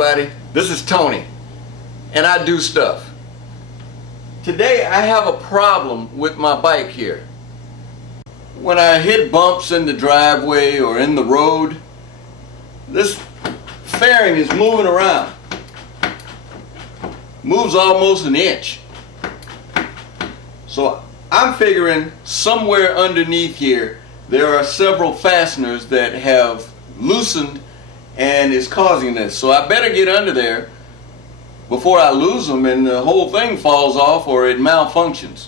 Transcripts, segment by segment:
everybody, this is Tony and I do stuff. Today I have a problem with my bike here. When I hit bumps in the driveway or in the road, this fairing is moving around. Moves almost an inch. So I'm figuring somewhere underneath here there are several fasteners that have loosened and is causing this. So I better get under there before I lose them and the whole thing falls off or it malfunctions.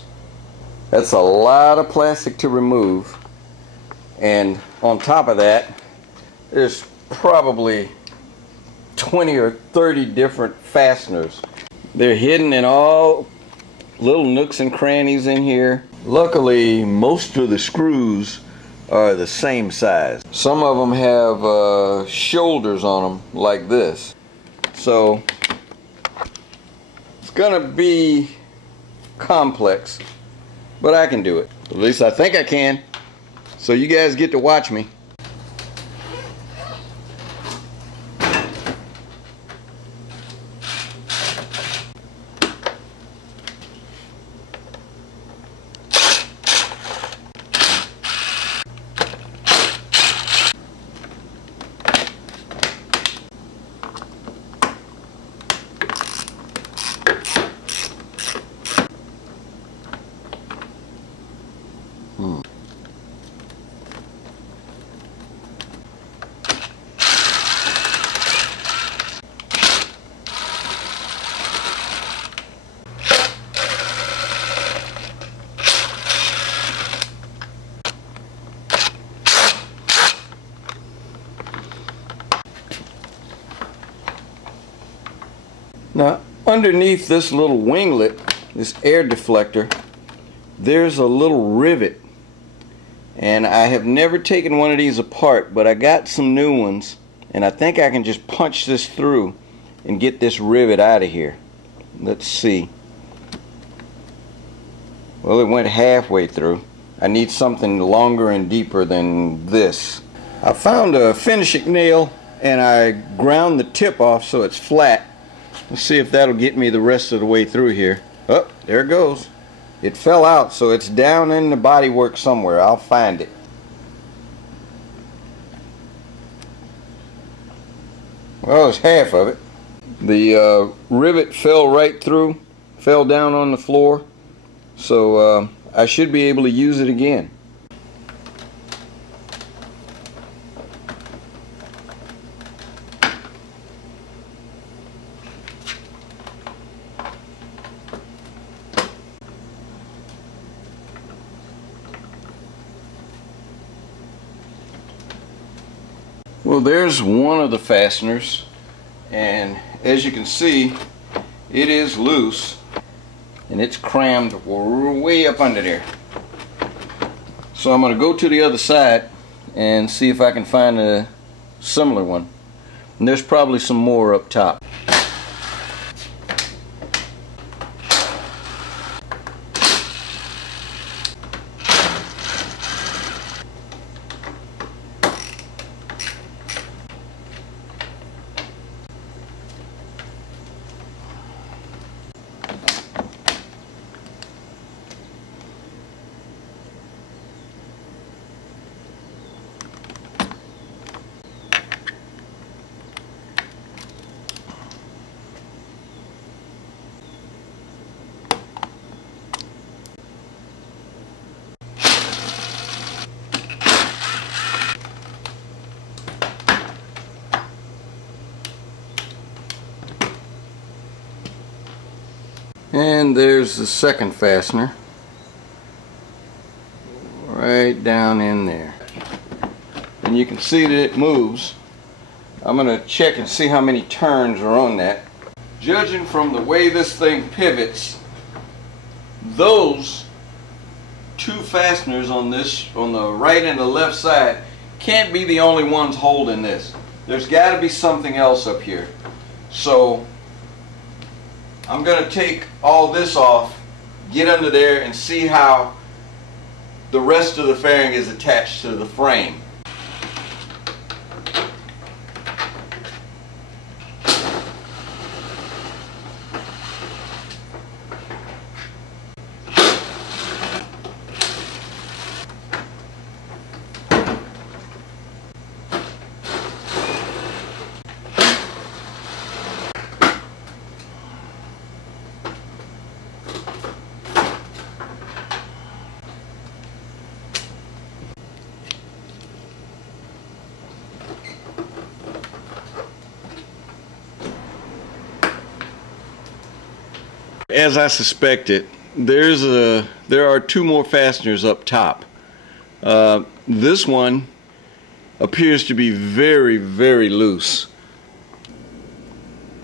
That's a lot of plastic to remove, and on top of that there's probably 20 or 30 different fasteners. They're hidden in all little nooks and crannies in here. Luckily most of the screws are the same size. Some of them have shoulders on them like this. So it's gonna be complex, but I can do it. At least I think I can. So you guys get to watch me. Now, underneath this little winglet, this air deflector, there's a little rivet. And I have never taken one of these apart, but I got some new ones. And I think I can just punch this through and get this rivet out of here. Let's see. Well, it went halfway through. I need something longer and deeper than this. I found a finishing nail and I ground the tip off so it's flat. Let's see if that'll get me the rest of the way through here. Oh, there it goes. It fell out, so it's down in the bodywork somewhere. I'll find it. Well, it's half of it. The rivet fell right through, fell down on the floor, so I should be able to use it again. Well, there's one of the fasteners, and as you can see, it is loose and it's crammed way up under there. So I'm going to go to the other side and see if I can find a similar one. And there's probably some more up top. And there's the second fastener right down in there, and you can see that it moves. I'm going to check and see how many turns are on that. Judging from the way this thing pivots, those two fasteners on this, on the right and the left side, can't be the only ones holding this. There's got to be something else up here. So I'm going to take all this off, get under there, and see how the rest of the fairing is attached to the frame. as I suspected, there are two more fasteners up top. This one appears to be very, very loose.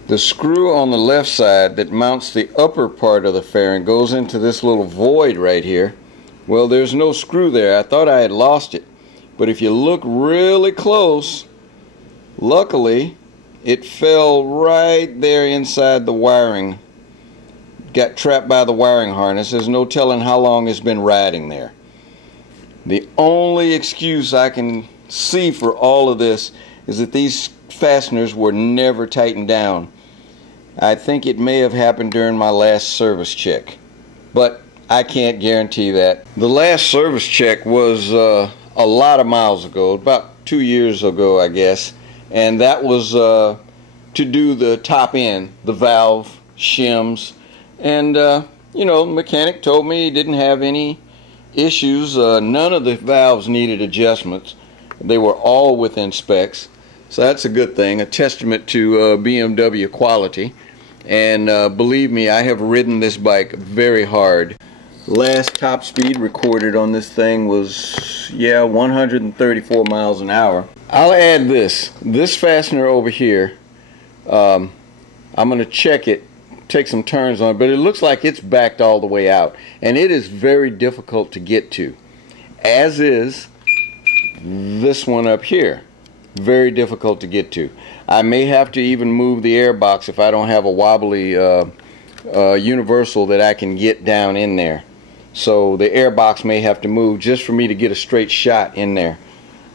The screw on the left side that mounts the upper part of the fairing goes into this little void right here. Well, there's no screw there. I thought I had lost it, but if you look really close, luckily it fell right there inside the wiring. Got trapped by the wiring harness. There's no telling how long it's been riding there. The only excuse I can see for all of this is that these fasteners were never tightened down. I think it may have happened during my last service check, but I can't guarantee that. The last service check was a lot of miles ago, about 2 years ago, I guess, and that was to do the top end, the valve, shims, and you know, the mechanic told me he didn't have any issues. None of the valves needed adjustments. They were all within specs, so that's a good thing, a testament to BMW quality. And believe me, I have ridden this bike very hard. Last top speed recorded on this thing was, yeah, 134 miles an hour. I'll add this fastener over here. I'm going to check it, take some turns on it, but it looks like it's backed all the way out, and it is very difficult to get to, as is this one up here. Very difficult to get to. I may have to even move the air box if I don't have a wobbly universal that I can get down in there. So the air box may have to move just for me to get a straight shot in there.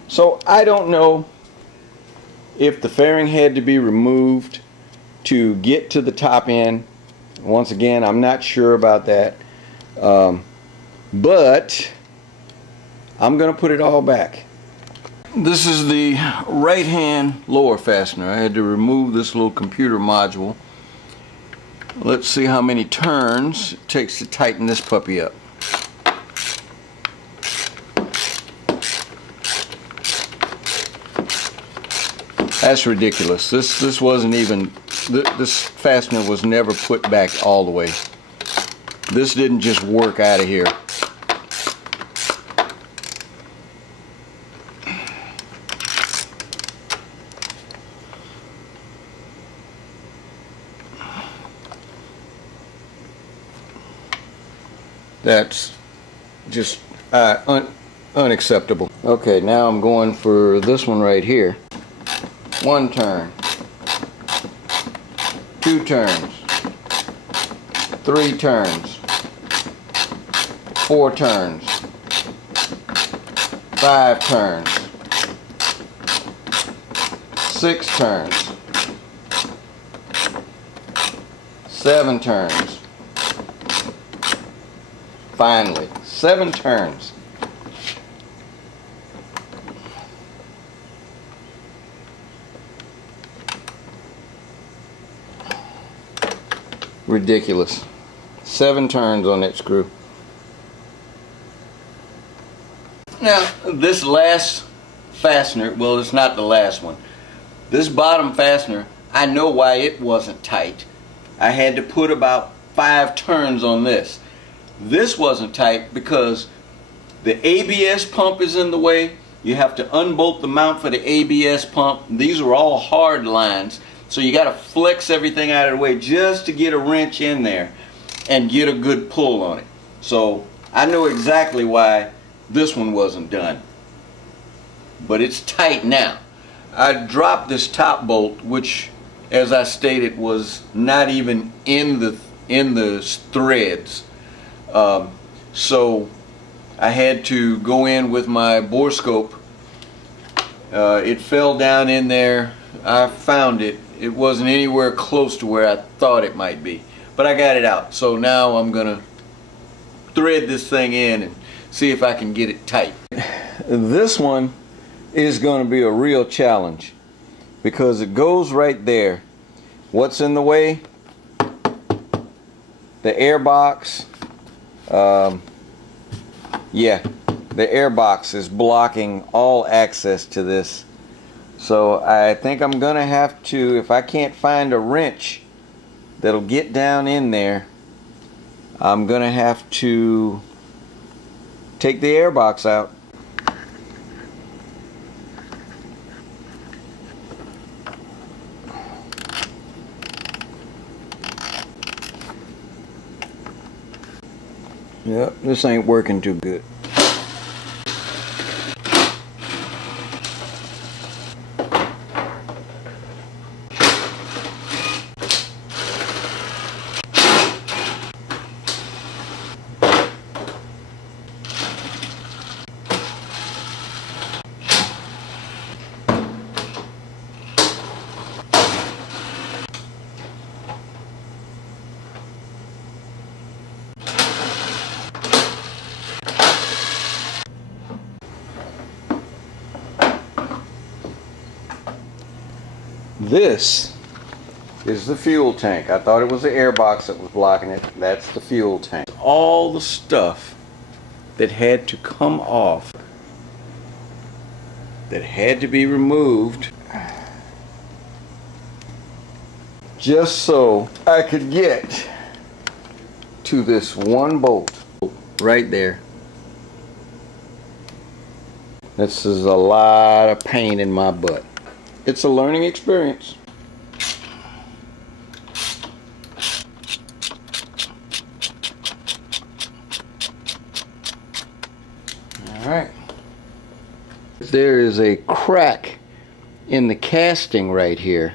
So I don't know if the fairing had to be removed to get to the top end. Once again, I'm not sure about that. But I'm going to put it all back. This is the right hand lower fastener. I had to remove this little computer module. Let's see how many turns it takes to tighten this puppy up. That's ridiculous. This wasn't even, this fastener was never put back all the way. This didn't just work out of here. That's just unacceptable. Okay, now I'm going for this one right here. 1 turn, 2 turns, 3 turns, 4 turns, 5 turns, 6 turns, 7 turns. Finally, 7 turns. Ridiculous. 7 turns on that screw. Now, this last fastener, well, it's not the last one. This bottom fastener, I know why it wasn't tight. I had to put about 5 turns on this. This wasn't tight because the ABS pump is in the way. You have to unbolt the mount for the ABS pump. These are all hard lines, so you got to flex everything out of the way just to get a wrench in there and get a good pull on it. So I know exactly why this one wasn't done, but it's tight now. I dropped this top bolt, which, as I stated, was not even in the threads. So I had to go in with my bore scope. It fell down in there. I found it. It wasn't anywhere close to where I thought it might be, but I got it out. So now I'm gonna thread this thing in and see if I can get it tight. This one is going to be a real challenge because it goes right there. What's in the way? The air box. Yeah, the air box is blocking all access to this. So I think I'm going to have to, if I can't find a wrench that'll get down in there, I'm gonna have to take the air box out. Yep, this ain't working too good. This is the fuel tank. I thought it was the air box that was blocking it. That's the fuel tank. All the stuff that had to come off, that had to be removed, just so I could get to this one bolt right there. This is a lot of pain in my butt. It's a learning experience. Alright. There is a crack in the casting right here.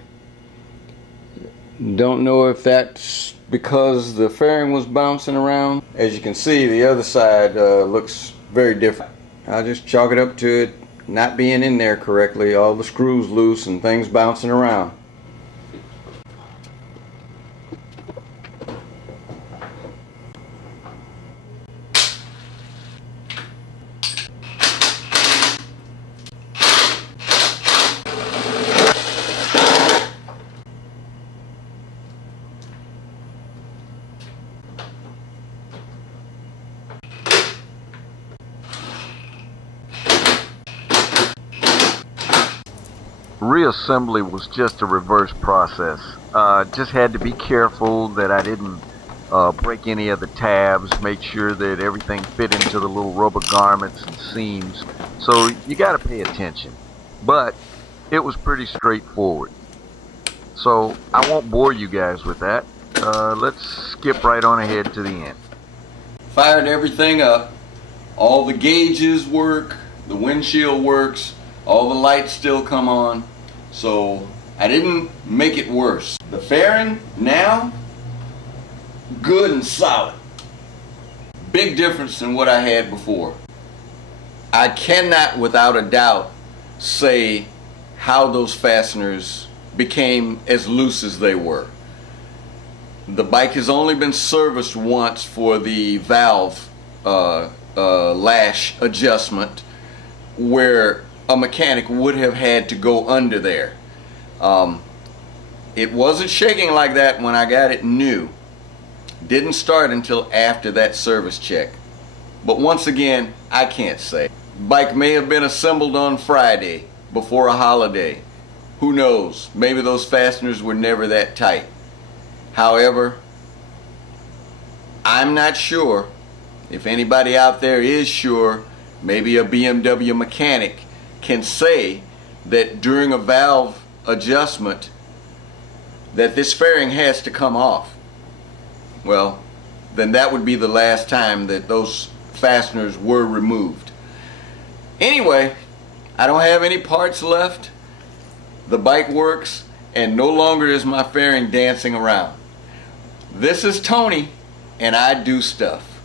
Don't know if that's because the fairing was bouncing around. As you can see, the other side looks very different. I'll just chalk it up to it not being in there correctly, all the screws loose and things bouncing around. Reassembly was just a reverse process. Just had to be careful that I didn't break any of the tabs, make sure that everything fit into the little rubber garments and seams. So you got to pay attention. But it was pretty straightforward. So I won't bore you guys with that. Let's skip right on ahead to the end. Fired everything up. All the gauges work, the windshield works, all the lights still come on. So I didn't make it worse. The fairing now, good and solid. Big difference than what I had before. I cannot without a doubt say how those fasteners became as loose as they were. The bike has only been serviced once for the valve lash adjustment, where a mechanic would have had to go under there. It wasn't shaking like that when I got it new. Didn't start until after that service check. But once again, I can't say. Bike may have been assembled on Friday before a holiday. Who knows? Maybe those fasteners were never that tight. However, I'm not sure. If anybody out there is sure, maybe a BMW mechanic can say that during a valve adjustment that this fairing has to come off. Well, then that would be the last time that those fasteners were removed. Anyway, I don't have any parts left. The bike works, and no longer is my fairing dancing around. This is Tony, and I do stuff.